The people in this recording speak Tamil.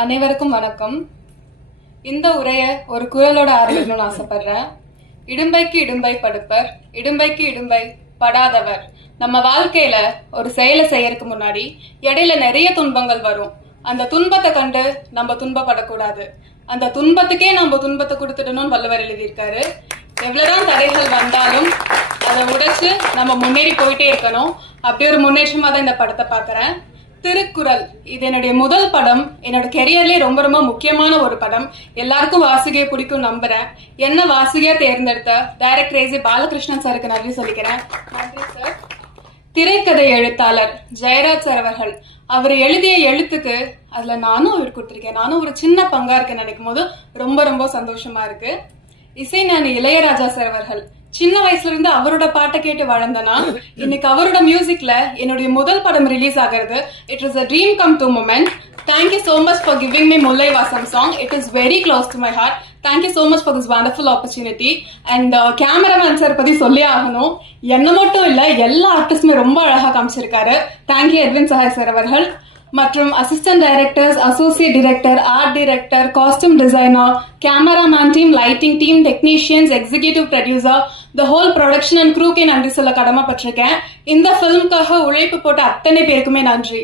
அனைவருக்கும் வணக்கம். இந்த உரையை ஒரு குரலோட ஆரம்பிக்கணும்னு ஆசைப்படுறேன். இடும்பைக்கு இடும்பை படுப்பர், இடும்பைக்கு இடும்பை படாதவர். நம்ம வாழ்க்கையில ஒரு செயலை செய்யறதுக்கு முன்னாடி இடையில நிறைய துன்பங்கள் வரும். அந்த துன்பத்தை கண்டு நம்ம துன்பப்படக்கூடாது. அந்த துன்பத்துக்கே நம்ம துன்பத்தை கொடுத்துடணும்னு வள்ளுவர் எழுதியிருக்காரு. எவ்வளவுதான் தடைகள் வந்தாலும் அதை உடைச்சு நம்ம முன்னேறி போயிட்டே இருக்கணும். அப்படி ஒரு முன்னேற்றமா தான் இந்த படத்தை பாக்குறேன். திருக்குறள் இது என்னுடைய முதல் படம். என்னோட கெரியர்லயே ரொம்ப ரொம்ப முக்கியமான ஒரு படம். எல்லாருக்கும் வாசிகையை பிடிக்கும் நம்புறேன். என்ன வாசிகையா தேர்ந்தெடுத்த டைரக்டர் ஏசி பாலகிருஷ்ணன் சாருக்கு நன்றி சொல்லிக்கிறேன். நன்றி சார். திரைக்கதை எழுத்தாளர் ஜெயராஜ் சார் அவர்கள், அவர் எழுதிய எழுத்துக்கு அதுல நானும் அவர் கொடுத்திருக்கேன். நானும் ஒரு சின்ன பங்கா இருக்கேன்னு நினைக்கும் போது ரொம்ப ரொம்ப சந்தோஷமா இருக்கு. இசைஞானி இளையராஜா சார் அவர்கள், சின்ன வயசுல இருந்து அவரோட பாட்டை கேட்டு வளர்ந்தனா இன்னைக்கு அவரோட மியூசிக்ல என்னுடைய முதல் படம் ரிலீஸ் ஆகிறது. It is a dream come true moment. Thank you so much for giving me Mullai Vasam song. It is very close to my heart. Thank you so much for this wonderful opportunity. And cameraman sir பத்தி சொல்லி ஆகணும். என்ன மட்டும் இல்ல, எல்லா ஆர்டிஸ்டுமே ரொம்ப அழகா காமிச்சிருக்காரு. தேங்க்யூ எட்வின் சஹாய் சார் அவர்கள் மற்றும் assistant directors, associate director, art director, costume designer, cameraman team, lighting team, technicians, executive producer, the whole production and க்ரூக்கே நன்றி சொல்ல கடமைப்பட்டிருக்கேன். இந்த ஃபிலிம்காக உழைப்பு போட்ட அத்தனை பேருக்குமே நன்றி.